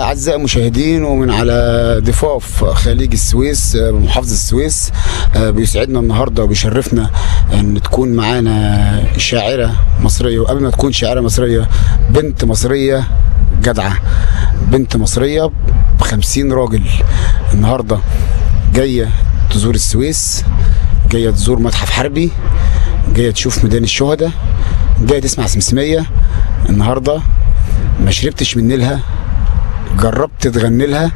أعزائي المشاهدين، ومن على ضفاف خليج السويس بمحافظة السويس، بيسعدنا النهارده وبيشرفنا ان تكون معانا شاعرة مصرية، وقبل ما تكون شاعرة مصرية بنت مصرية جدعة، بنت مصرية ب50 راجل. النهارده جاية تزور السويس، جاية تزور متحف حربي، جاية تشوف ميدان الشهداء، جاية تسمع سمسمية. النهارده ما شربتش من نيلها، جربت تغني لها،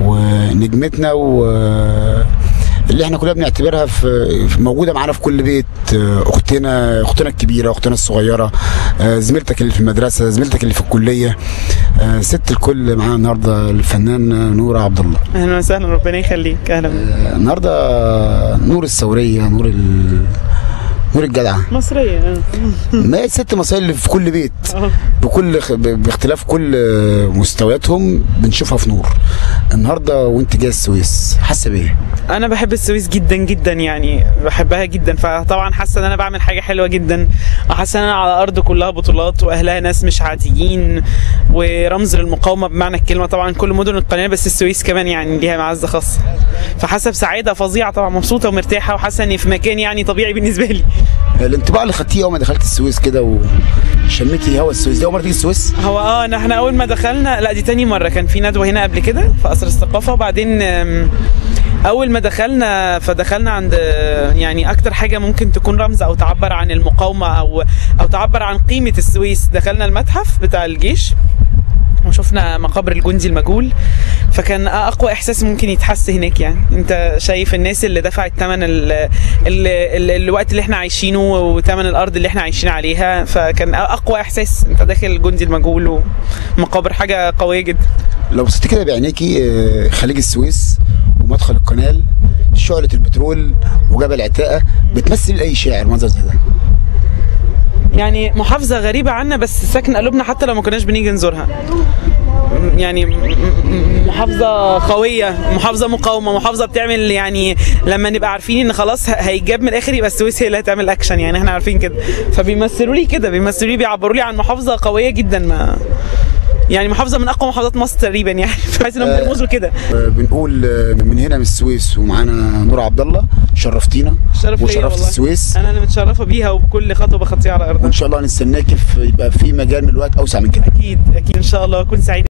ونجمتنا اللي احنا كلنا بنعتبرها في موجوده معانا في كل بيت، اختنا الكبيره، اختنا الصغيره، زميلتك اللي في المدرسه، زميلتك اللي في الكليه، ست الكل. معانا النهارده الفنان نور عبد الله. اهلا وسهلا، ربنا يخليك. اهلا. النهارده نور الثوريه، نور الجدعه مصريه. ما هي الست مصريه اللي في كل بيت، باختلاف كل مستوياتهم بنشوفها في نور. النهارده وانت جايه السويس حاسه بايه؟ انا بحب السويس جدا جدا، يعني بحبها جدا، فطبعا حاسه ان انا بعمل حاجه حلوه جدا، وحاسه ان انا على ارض كلها بطولات واهلها ناس مش عاديين، ورمز للمقاومه بمعنى الكلمه. طبعا كل مدن القناه، بس السويس كمان يعني ليها معزه خاصه، فحاسه بسعاده فظيعه طبعا، مبسوطه ومرتاحه، وحاسه اني في مكان يعني طبيعي بالنسبه لي. الانطباع اللي خدتيه اول ما دخلت السويس كده وشميتي هوا السويس، دي اول مره تيجي السويس؟ هو احنا اول ما دخلنا، لا دي تاني مره، كان في ندوه هنا قبل كده في قصر الثقافه، وبعدين اول ما دخلنا فدخلنا عند يعني اكتر حاجه ممكن تكون رمز او تعبر عن المقاومه او تعبر عن قيمه السويس. دخلنا المتحف بتاع الجيش وشفنا مقابر الجندي المجهول، فكان اقوى احساس ممكن يتحس هناك. يعني انت شايف الناس اللي دفعت ثمن الوقت اللي احنا عايشينه وثمن الارض اللي احنا عايشين عليها، فكان اقوى احساس انت داخل الجندي المجهول ومقابر، حاجه قويه جدا. لو بصيتي كده بعينيكي خليج السويس ومدخل القنال، شعلة البترول وجبل عتاقة، بتمثل اي شاعر منظر زي ده؟ يعني محافظة غريبة عنا بس ساكنة قلوبنا حتى لو ما كناش بنيجي نزورها. يعني محافظة قوية، محافظة مقاومة، محافظة بتعمل، يعني لما نبقى عارفين ان خلاص هيجاب من الاخر يبقى السويس هي اللي هتعمل اكشن، يعني احنا عارفين كده، فبيمثلوا لي كده، بيعبروا لي عن محافظة قوية جدا، ما يعني محافظة من اقوى محافظات مصر تقريبا، يعني بحيث انهم بيرمزوا كده. بنقول من هنا من السويس ومعانا نور عبد الله، شرفتينا وشرفت السويس. انا اللي متشرفة بيها وبكل خطوة بخطيها على ارضها، وان شاء الله نستناكي يبقى في مجال من الوقت اوسع من كده. اكيد ان شاء الله اكون سعيد.